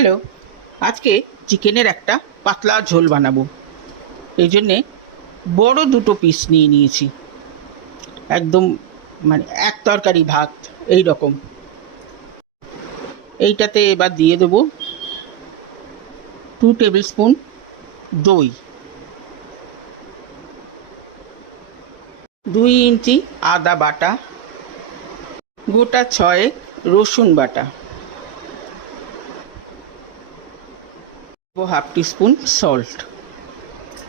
Hello, আজকে চিকেনের একটা পাতলা ঝোল বানাবো। এই জন্যে বড় দুটো পিস নিয়ে নিয়েছি, একদম মানে এক তরকারি ভাত এই রকম। এইটাতে এবার দিয়ে দেবো 2 টেবিল স্পুন দই, 2 ইঞ্চি আদা বাটা, গোটা 6 রসুন বাটা, হাফ টিস্পুন সল্ট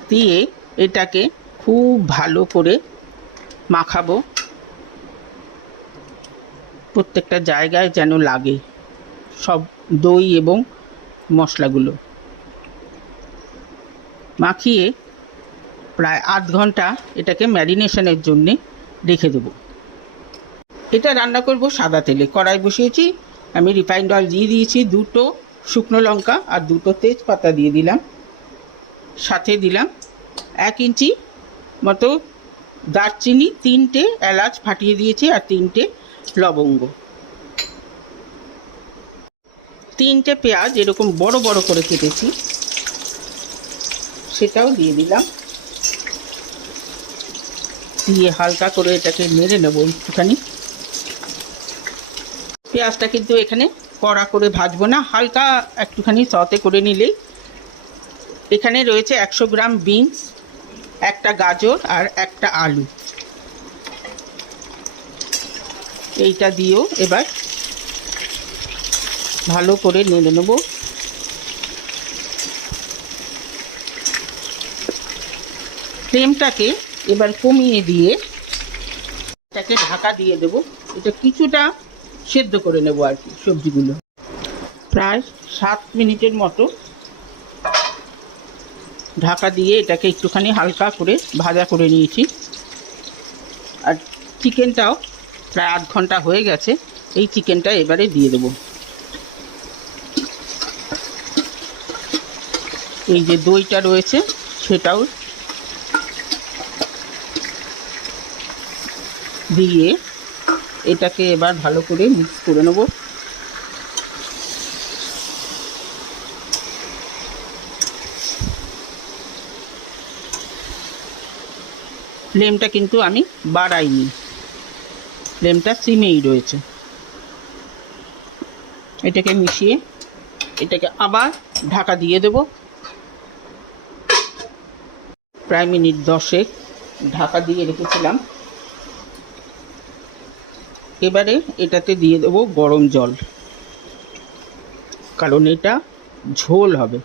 দিয়ে এটাকে খুব ভালো করে মাখাবো, প্রত্যেকটা জায়গায় যেন লাগে সব দই এবং মশলাগুলো। মাখিয়ে প্রায় আধ ঘন্টা এটাকে ম্যারিনেশনের জন্যে রেখে দেবো। এটা রান্না করব সাদা তেলে। কড়াই বসিয়েছি, আমি রিফাইন্ড অয়েল দিয়ে দিয়েছি, 2টো শুকনো লঙ্কা আর 2টো তেজপাতা দিয়ে দিলাম, সাথে দিলাম 1 ইঞ্চি মতো দারচিনি, 3টে এলাচ ফাটিয়ে দিয়েছি আর 3টে লবঙ্গ, 3টে পেঁয়াজ এরকম বড় বড় করে কেটেছি সেটাও দিয়ে দিলাম। দিয়ে হালকা করে এটাকে নেড়ে নেবো একটুখানি। পেঁয়াজটা কিন্তু এখানে কড়া করে ভাজবো না, হালকা একটুখানি সতে করে নিলেই। এখানে রয়েছে 100 গ্রাম বিনস, একটা গাজর আর একটা আলু। এইটা দিয়েও এবার ভালো করে নেড়ে নেব। ফ্লেমটাকে এবার কমিয়ে দিয়ে এটাকে ঢাকা দিয়ে দেব। এটা কিছুটা সেদ্ধ করে নেব আর কি, সবজিগুলো প্রায় 7 মিনিটের মতো ঢাকা দিয়ে এটাকে একটুখানি হালকা করে ভাজা করে নিয়েছি। আর চিকেনটাও প্রায় আধ ঘন্টা হয়ে গেছে। এই চিকেনটা এবারে দিয়ে দেব। এই যে দইটা রয়েছে সেটাও দিয়ে এটাকে এবার ভালো করে মিক্স করে নেব। ফ্লেমটা কিন্তু আমি বাড়াইনি, ফ্লেমটা সিমেই রয়েছে। এটাকে মিশিয়ে এটাকে আবার ঢাকা দিয়ে দেব। প্রায় মিনিট 10 ঢাকা দিয়ে রেখেছিলাম। এবারে এটাতে দিয়ে দেব গরম জল, কারণ এটা ঝোল হবে।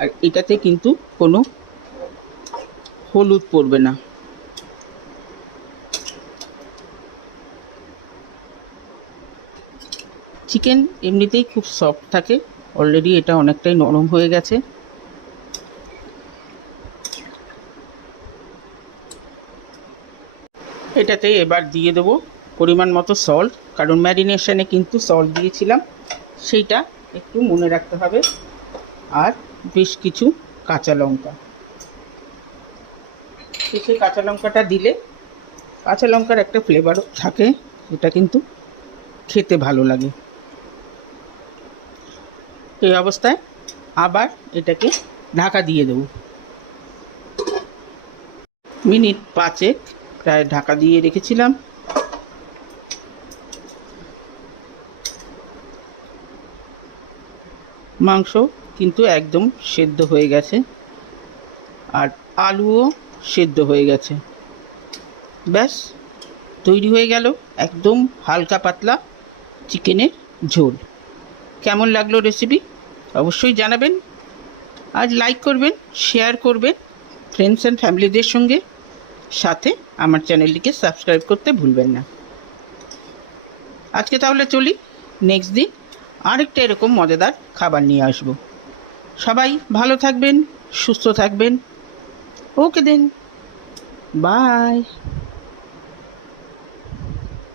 আর এটাতে কিন্তু কোনো হলুদ পড়বে না। চিকেন এমনিতেই খুব সফট থাকে, অলরেডি এটা অনেকটাই নরম হয়ে গেছে। এটাতে এবার দিয়ে দেবো পরিমাণ মতো সল্ট, কারণ ম্যারিনেশনে কিন্তু সল্ট দিয়েছিলাম, সেইটা একটু মনে রাখতে হবে। আর বেশ কিছু কাঁচা লঙ্কা, শেষে কাঁচা লঙ্কাটা দিলে কাঁচা লঙ্কার একটা ফ্লেভারও থাকে, এটা কিন্তু খেতে ভালো লাগে। এই অবস্থায় আবার এটাকে ঢাকা দিয়ে দেব। মিনিট 5 প্রায় ঢাকা দিয়ে রেখেছিলাম। মাংস কিন্তু একদম সেদ্ধ হয়ে গেছে আর আলুও সেদ্ধ হয়ে গেছে। ব্যাস তৈরি হয়ে গেল একদম হালকা পাতলা চিকেনের ঝোল। কেমন লাগলো রেসিপি অবশ্যই জানাবেন। আজ লাইক করবেন, শেয়ার করবেন ফ্রেন্ডস অ্যান্ড ফ্যামিলিদের সঙ্গে, সাথে আমার চ্যানেলটিকে সাবস্ক্রাইব করতে ভুলবেন না। আজকে তাহলে চলি, নেক্সট দিন আরেকটা এরকম মজাদার খাবার নিয়ে আসব। সবাই ভালো থাকবেন, সুস্থ থাকবেন। ওকে দেন, বাই।